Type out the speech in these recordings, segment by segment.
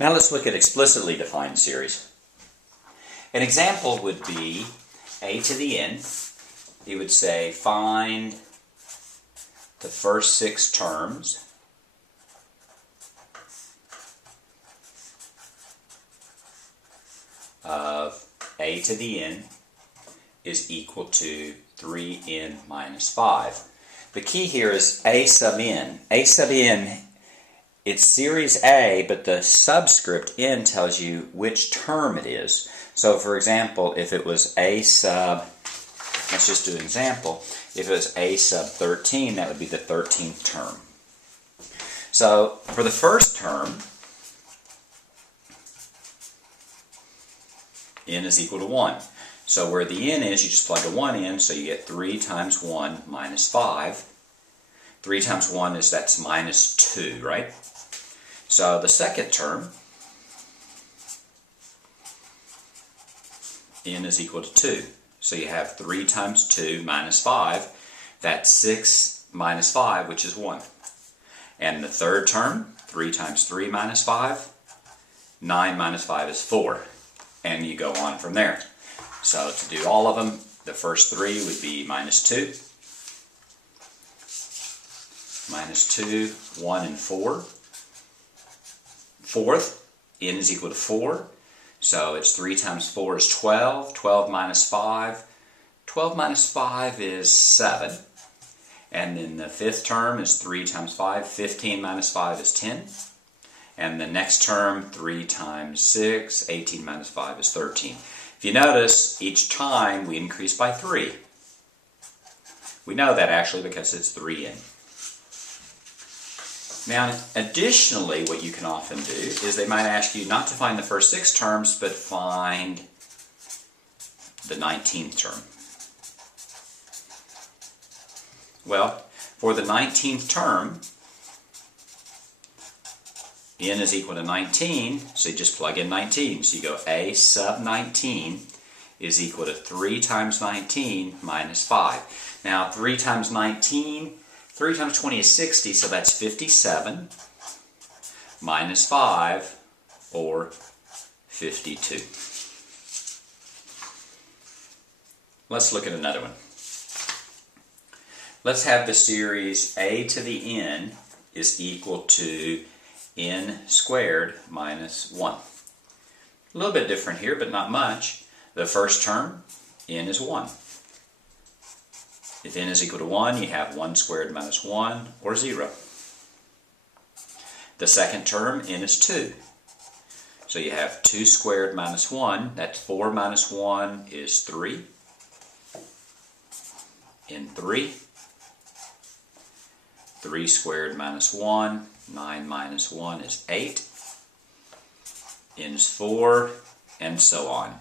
Now let's look at explicitly defined series. An example would be a to the n. You would say find the first 6 terms of a to the n is equal to 3n minus 5. The key here is a sub n. A sub n, it's series A, but the subscript n tells you which term it is. So for example, if it was a sub, let's just do an example, if it was a sub 13, that would be the 13th term. So for the first term, n is equal to 1. So where the n is, you just plug a 1 in, so you get 3 times 1 minus 5. 3 times 1 is, that's minus 2, right? So the second term, n is equal to 2. So you have 3 times 2 minus 5. That's 6 minus 5, which is 1. And the third term, 3 times 3 minus 5, 9 minus 5 is 4. And you go on from there. So to do all of them, the first 3 would be minus 2. Minus 2, 1, and 4. Fourth, n is equal to 4. So it's 3 times 4 is 12. 12 minus 5. 12 minus 5 is 7. And then the fifth term is 3 times 5. 15 minus 5 is 10. And the next term, 3 times 6. 18 minus 5 is 13. If you notice, each time we increase by 3. We know that actually because it's 3n. Now, additionally, what you can often do is they might ask you not to find the first 6 terms, but find the 19th term. Well, for the 19th term, n is equal to 19, so you just plug in 19. So you go a sub 19 is equal to 3 times 19 minus 5. Now, 3 times 19, 3 times 20 is 60, so that's 57 minus 5, or 52. Let's look at another one. Let's have the series a to the n is equal to n squared minus 1. A little bit different here, but not much. The first term, n is 1. If n is equal to 1, you have 1 squared minus 1, or 0. The second term, n is 2. So you have 2 squared minus 1, that's 4 minus 1 is 3. n3. 3 squared minus 1, 9 minus 1 is 8. n is 4, and so on.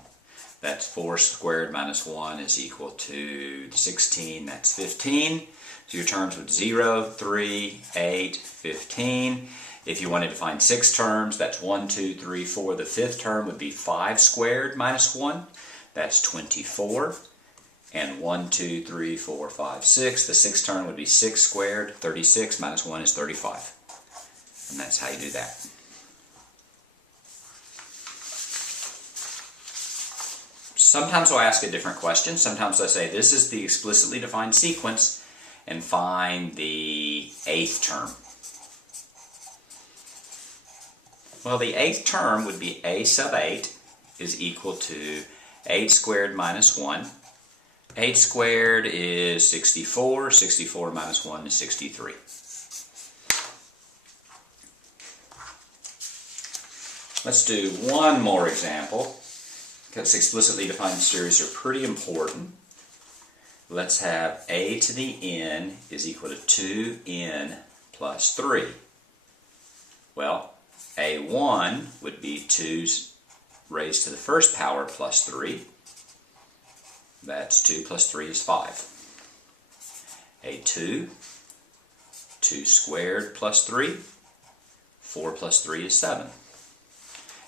That's 4 squared minus 1 is equal to 16, that's 15. So your terms would 0, 3, 8, 15. If you wanted to find 6 terms, that's 1, 2, 3, 4. The fifth term would be 5 squared minus 1. That's 24. And 1, 2, 3, 4, 5, 6. The sixth term would be 6 squared. 36 minus 1 is 35. And that's how you do that. Sometimes I'll ask a different question. Sometimes I say, this is the explicitly defined sequence, and find the 8th term. Well, the 8th term would be a sub 8 is equal to 8 squared minus 1. 8 squared is 64. 64 minus 1 is 63. Let's do one more example, because explicitly defined series are pretty important. Let's have a to the n is equal to 2n plus 3. Well, a1 would be 2 raised to the first power plus 3. That's 2 plus 3 is 5. a2, 2 squared plus 3. 4 plus 3 is 7.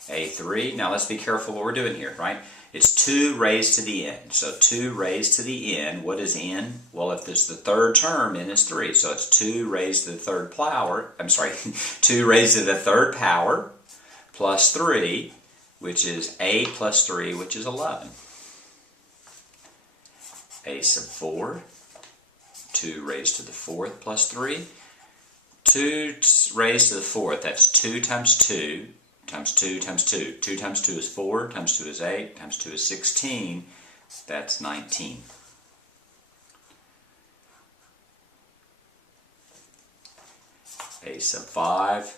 a3, now let's be careful what we're doing here, right? It's 2 raised to the n. So 2 raised to the n, what is n? Well, if it's the third term, n is 3. So it's 2 raised to the third power, 2 raised to the third power plus 3, which is a plus 3, which is 11. A sub 4, 2 raised to the 4th plus 3. 2 raised to the 4th, that's 2 times 2 times 2 times 2. 2 times 2 is 4, times 2 is 8, times 2 is 16. That's 19. A sub 5,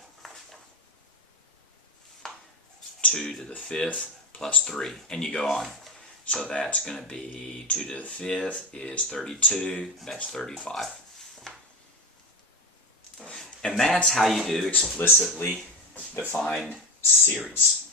2 to the 5th plus 3, and you go on. So that's going to be 2 to the 5th is 32, that's 35. And that's how you do explicitly defined series.